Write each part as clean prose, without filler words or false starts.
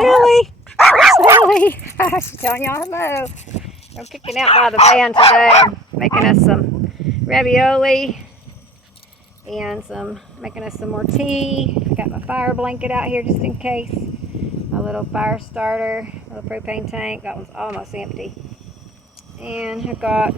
Lily. Lily. She's telling y'all hello. I'm kicking out by the van today. Making us some ravioli and making us some more tea. Got my fire blanket out here just in case. My little fire starter, little propane tank. That one's almost empty. And I've got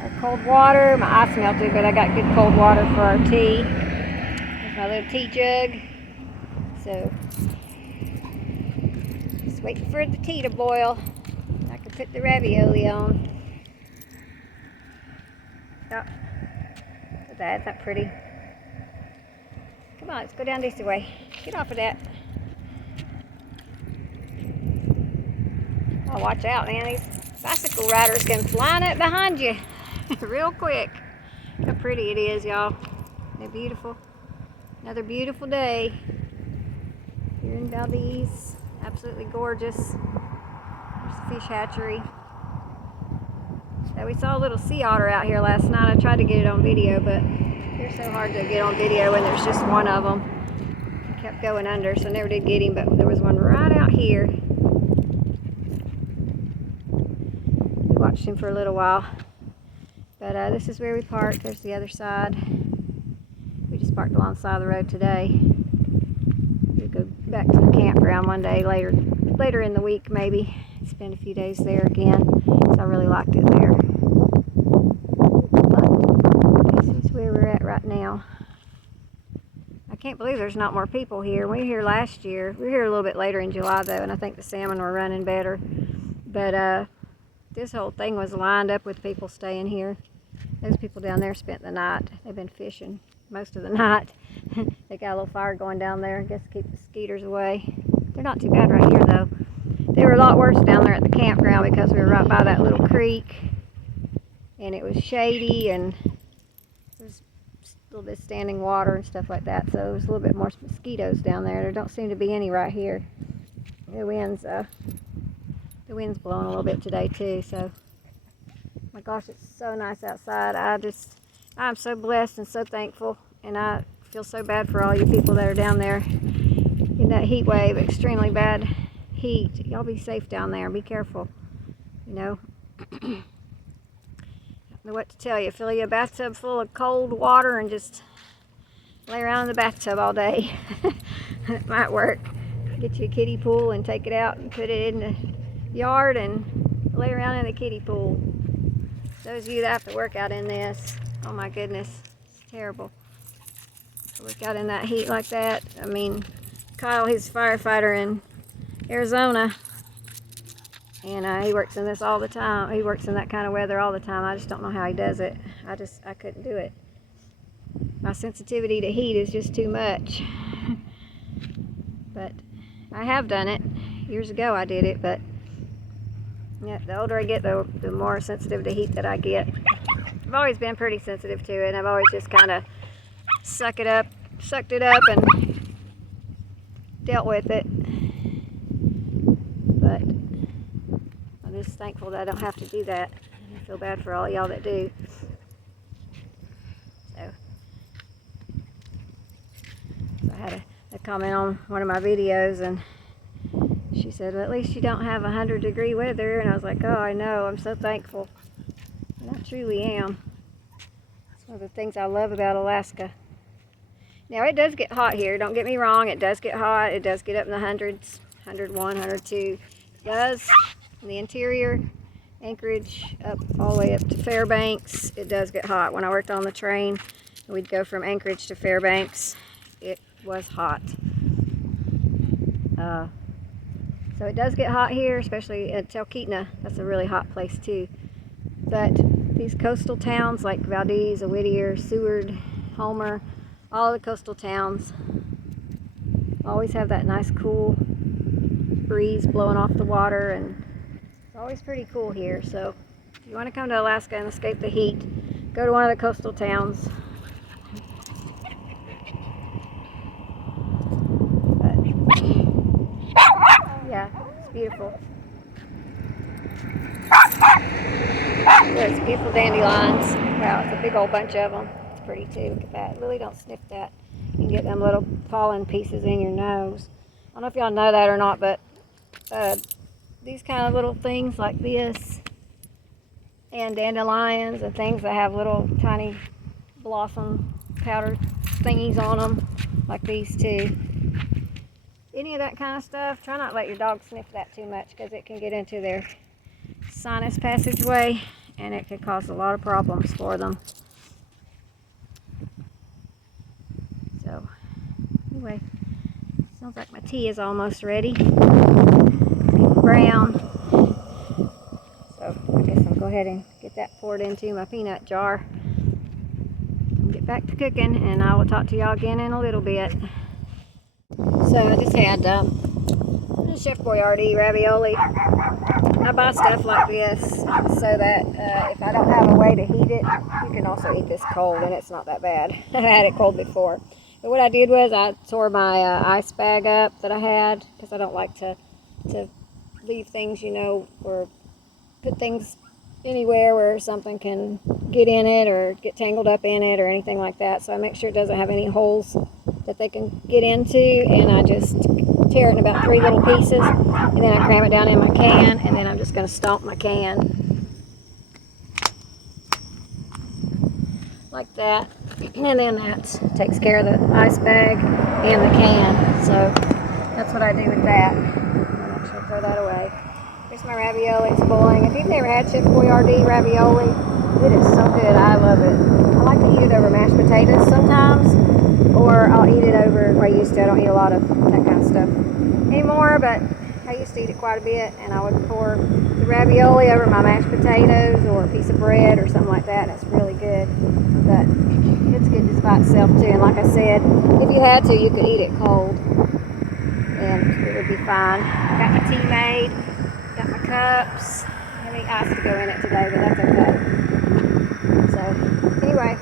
our cold water. My ice melted, but I got good cold water for our tea. There's my little tea jug. So, just waiting for the tea to boil. I can put the ravioli on. Oh, look at that. Isn't that pretty? Come on, let's go down this way. Get off of that. Oh, watch out, man. These bicycle riders can fly up behind you real quick. Look how pretty it is, y'all. Isn't it beautiful? Another beautiful day here in Valdez. Absolutely gorgeous. There's the fish hatchery. So we saw a little sea otter out here last night. I tried to get it on video, but they're so hard to get on video when there's just one of them. He kept going under, so I never did get him, but there was one right out here. We watched him for a little while. But this is where we parked. There's the other side. We just parked alongside the road today. We'll go back to the campground one day later in the week maybe. Spend a few days there again. So I really liked it there. But this is where we're at right now. I can't believe there's not more people here. We were here last year. We were here a little bit later in July though, and I think the salmon were running better. But this whole thing was lined up with people staying here. Those people down there spent the night. They've been fishing most of the night. They got a little fire going down there, I guess to keep the mosquitoes away. They're not too bad right here though. They were a lot worse down there at the campground because we were right by that little creek and it was shady and there was a little bit of standing water and stuff like that, so there was a little bit more mosquitoes down there. There don't seem to be any right here. The wind's blowing a little bit today too, so my gosh, it's so nice outside. I'm so blessed and so thankful, and I feel so bad for all you people that are down there in that heat wave, extremely bad heat. Y'all be safe down there. Be careful, you know. I don't know what to tell you. Fill you a bathtub full of cold water and just lay around in the bathtub all day. It might work. Get you a kiddie pool and take it out and put it in the yard and lay around in the kiddie pool. Those of you that have to work out in this, oh my goodness, it's terrible. Work out in that heat like that. I mean, Kyle, he's a firefighter in Arizona, and he works in this all the time. He works in that kind of weather all the time. I just don't know how he does it. I couldn't do it. My sensitivity to heat is just too much. But I have done it. Years ago I did it, but yeah, the older I get, the more sensitive to heat that I get. I've always been pretty sensitive to it, and I've always just kind of sucked it up and dealt with it. But I'm just thankful that I don't have to do that. I feel bad for all y'all that do. So I had a comment on one of my videos, and she said, well, at least you don't have 100-degree weather. And I was like, oh, I know. I'm so thankful. And I truly am. It's one of the things I love about Alaska. Now, it does get hot here. Don't get me wrong. It does get hot. It does get up in the hundreds, 101, 102. It does. In the interior, Anchorage, up all the way up to Fairbanks, it does get hot. When I worked on the train, we'd go from Anchorage to Fairbanks. It was hot. So it does get hot here, especially at Talkeetna. That's a really hot place too. But these coastal towns like Valdez, Whittier, Seward, Homer, all the coastal towns always have that nice cool breeze blowing off the water, and it's always pretty cool here. So if you want to come to Alaska and escape the heat, go to one of the coastal towns. Yeah, it's beautiful. There's beautiful dandelions. Wow, it's a big old bunch of them. It's pretty too. Look at that. Lily, don't sniff that. You can get them little fallen pieces in your nose. don't know if y'all know that or not, but these kind of little things like this and dandelions and things that have little tiny blossom powder thingies on them, like these two. Any of that kind of stuff, try not to let your dog sniff that too much because it can get into their sinus passageway and it could cause a lot of problems for them. So anyway, sounds like my tea is almost ready. Brown. So I guess I'll go ahead and get that poured into my peanut jar and get back to cooking, and I will talk to y'all again in a little bit. So I just had Chef Boyardee ravioli. I buy stuff like this so that if I don't have a way to heat it, you can also eat this cold and it's not that bad. I've had it cold before. But what I did was I tore my ice bag up that I had, because I don't like to leave things, you know, or put things anywhere where something can get in it or get tangled up in it or anything like that. So I make sure it doesn't have any holes that they can get into, and I just tear it in about 3 little pieces, and then I cram it down in my can, and then I'm just going to stomp my can like that, and then that takes care of the ice bag and the can. So that's what I do with that. I'm actually throw that away. Here's my ravioli. It's boiling. If you've never had Chef Boyardee ravioli, it is so good. I love it. I like to eat it over mashed potatoes sometimes, or I'll eat it over, or I used to. I don't eat a lot of that kind of stuff anymore, but I used to eat it quite a bit, and I would pour the ravioli over my mashed potatoes or a piece of bread or something like that, and it's really good. But it's good just by itself too, and like I said, if you had to, you could eat it cold and it would be fine. Got my tea made, got my cups. I need ice to go in it today, but that's okay. So anyway,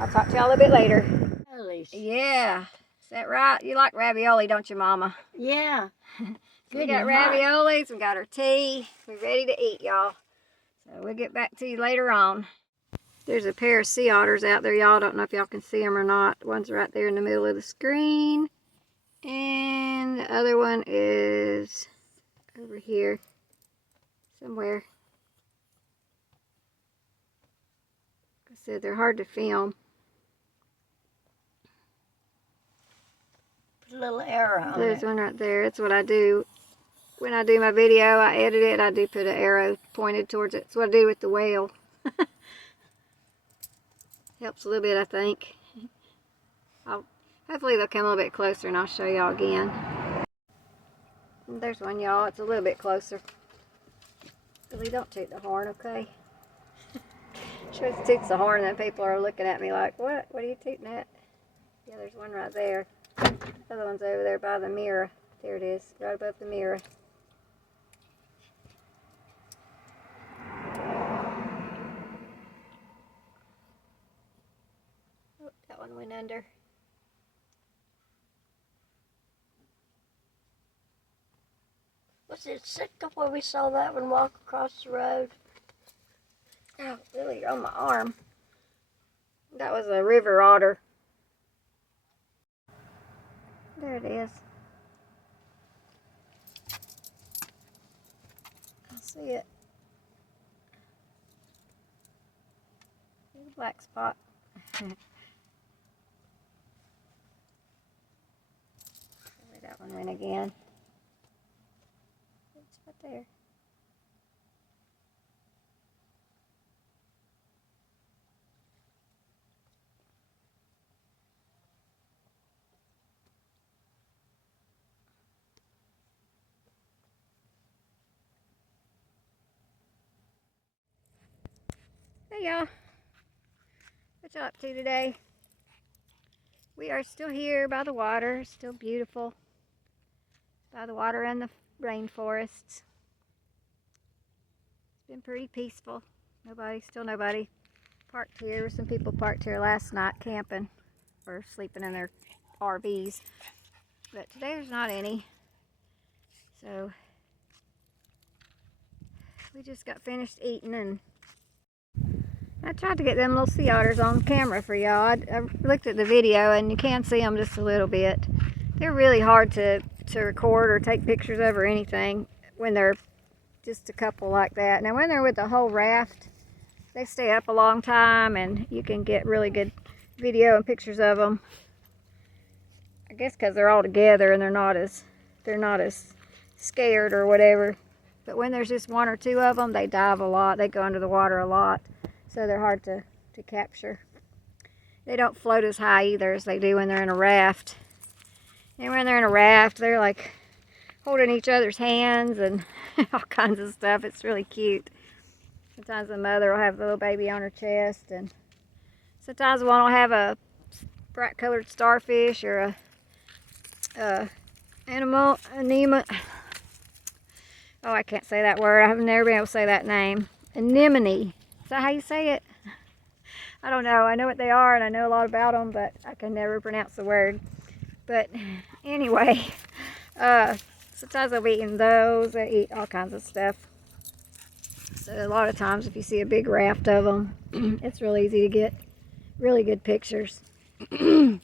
I'll talk to y'all a bit later. Yeah, is that right? You like ravioli, don't you, Mama? Yeah. We got raviolis, we got our tea. We're ready to eat, y'all. So we'll get back to you later on. There's a pair of sea otters out there, y'all. Don't know if y'all can see them or not. One's right there in the middle of the screen. And the other one is over here somewhere. Like I said, they're hard to film. Put a little arrow on There's it. one right there. That's what I do. When I do my video, I edit it, I do put an arrow pointed towards it. That's what I do with the whale. Helps a little bit, I think. Hopefully they'll come a little bit closer and I'll show y'all again. There's one, y'all. It's a little bit closer. Really don't toot the horn, okay? Sure, it toots the horn and then people are looking at me like, what? What are you tooting at? Yeah, there's one right there. The other one's over there by the mirror. There it is, right above the mirror. Oh, that one went under. Was it sick of where we saw that one walk across the road? Oh, really, on my arm. That was a river otter. There it is. I see it. There's a black spot. Where that one went again. It's right there. Hey y'all, what y'all up to today? We are still here by the water, still beautiful. By the water and the rainforests. It's been pretty peaceful. Still nobody parked here. Some people parked here last night camping or sleeping in their RVs. But today there's not any. So we just got finished eating, and I tried to get them little sea otters on camera for y'all. I looked at the video and you can see them just a little bit. They're really hard to to record or take pictures of or anything when they're just a couple like that. Now when they're with the whole raft, they stay up a long time and you can get really good video and pictures of them. I guess because they're all together and they're not as scared or whatever. But when there's just one or two of them, they dive a lot. They go under the water a lot, so they're hard to capture. They don't float as high either as they do when they're in a raft. And when they're in a raft, they're like holding each other's hands and all kinds of stuff. It's really cute. Sometimes the mother will have the little baby on her chest, and sometimes one will have a bright colored starfish or a anemone. Oh, I can't say that word. I've never been able to say that name. Anemone. Is that how you say it? I don't know. I know what they are and I know a lot about them, but I can never pronounce the word. But anyway, sometimes I'll be eating those. I eat all kinds of stuff. So a lot of times if you see a big raft of them, it's real easy to get really good pictures. Oh,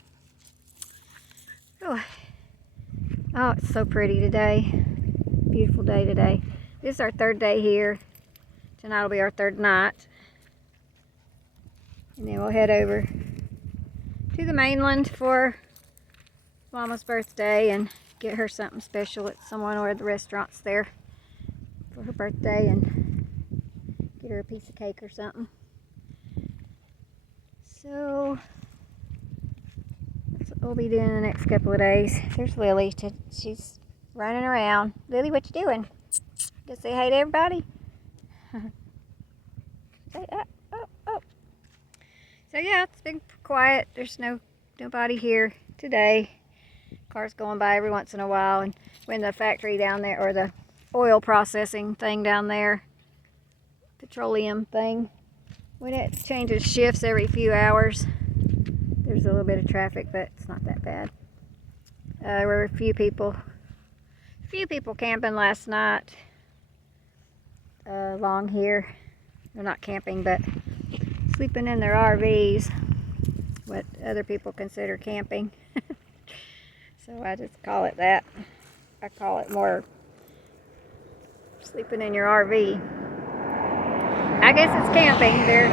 it's so pretty today. Beautiful day today. This is our third day here. Tonight will be our third night. And then we'll head over to the mainland for Mama's birthday and get her something special at someone or the restaurants there for her birthday and get her a piece of cake or something. So that's what we'll be doing in the next couple of days. There's Lily. She's running around. Lily, what you doing? Go say hey to everybody. Say oh. So yeah, it's been quiet. There's nobody here today. Cars going by every once in a while, and when the factory down there, or the oil processing thing down there, petroleum thing, when it changes shifts every few hours, there's a little bit of traffic, but it's not that bad. There were a few people camping last night along here. They're not camping, but sleeping in their RVs, what other people consider camping. So I just call it that. I call it more sleeping in your RV. I guess it's camping. They're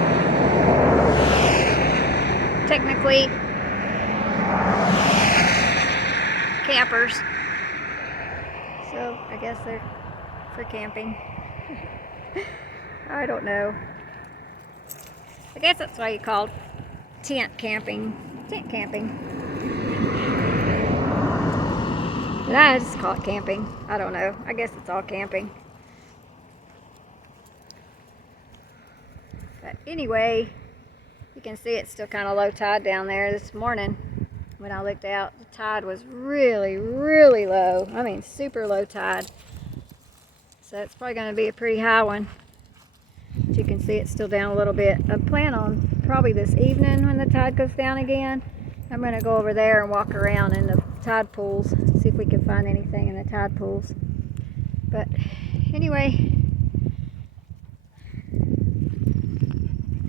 technically campers. So I guess they're for camping. I don't know. I guess that's why you call tent camping. Tent camping. And I just call it camping. I don't know. I guess it's all camping. But anyway, you can see it's still kind of low tide down there. This morning when I looked out, the tide was really, really low. I mean, super low tide. So it's probably going to be a pretty high one. But you can see it's still down a little bit. I plan on probably this evening when the tide goes down again, I'm going to go over there and walk around in the tide pools, see if we can find anything in the tide pools. But anyway,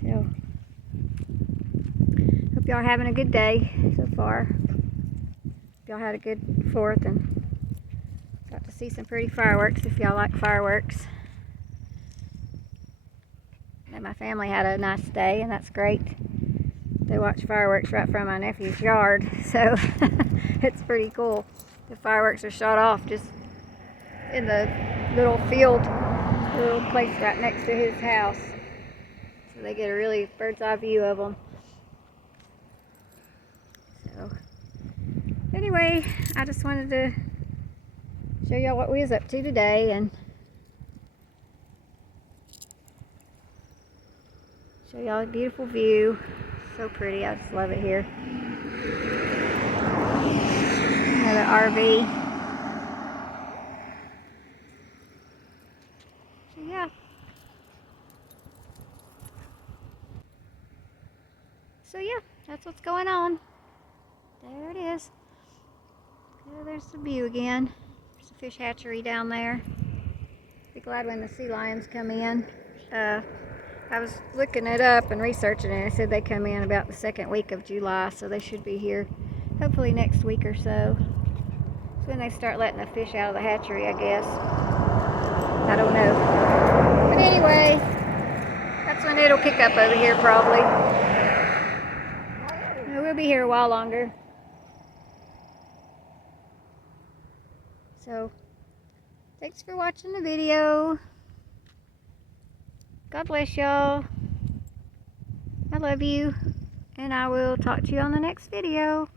so hope y'all are having a good day so far. Hope y'all had a good 4th and got to see some pretty fireworks if y'all like fireworks. And my family had a nice day, and that's great. They watch fireworks right from my nephew's yard, so it's pretty cool. The fireworks are shot off just in the little field, little place right next to his house. So they get a really bird's eye view of them. So anyway, I just wanted to show y'all what we was up to today and show y'all a beautiful view. So pretty. I just love it here. Another RV. So yeah. So yeah, that's what's going on. There it is. There's the view again. There's a fish hatchery down there. Be glad when the sea lions come in. I was looking it up and researching it. It said they come in about the 2nd week of July, so they should be here hopefully next week or so. It's when they start letting the fish out of the hatchery, I guess. I don't know. But anyway, that's when it'll kick up over here probably. We'll be here a while longer. So, thanks for watching the video. God bless y'all. I love you. And I will talk to you on the next video.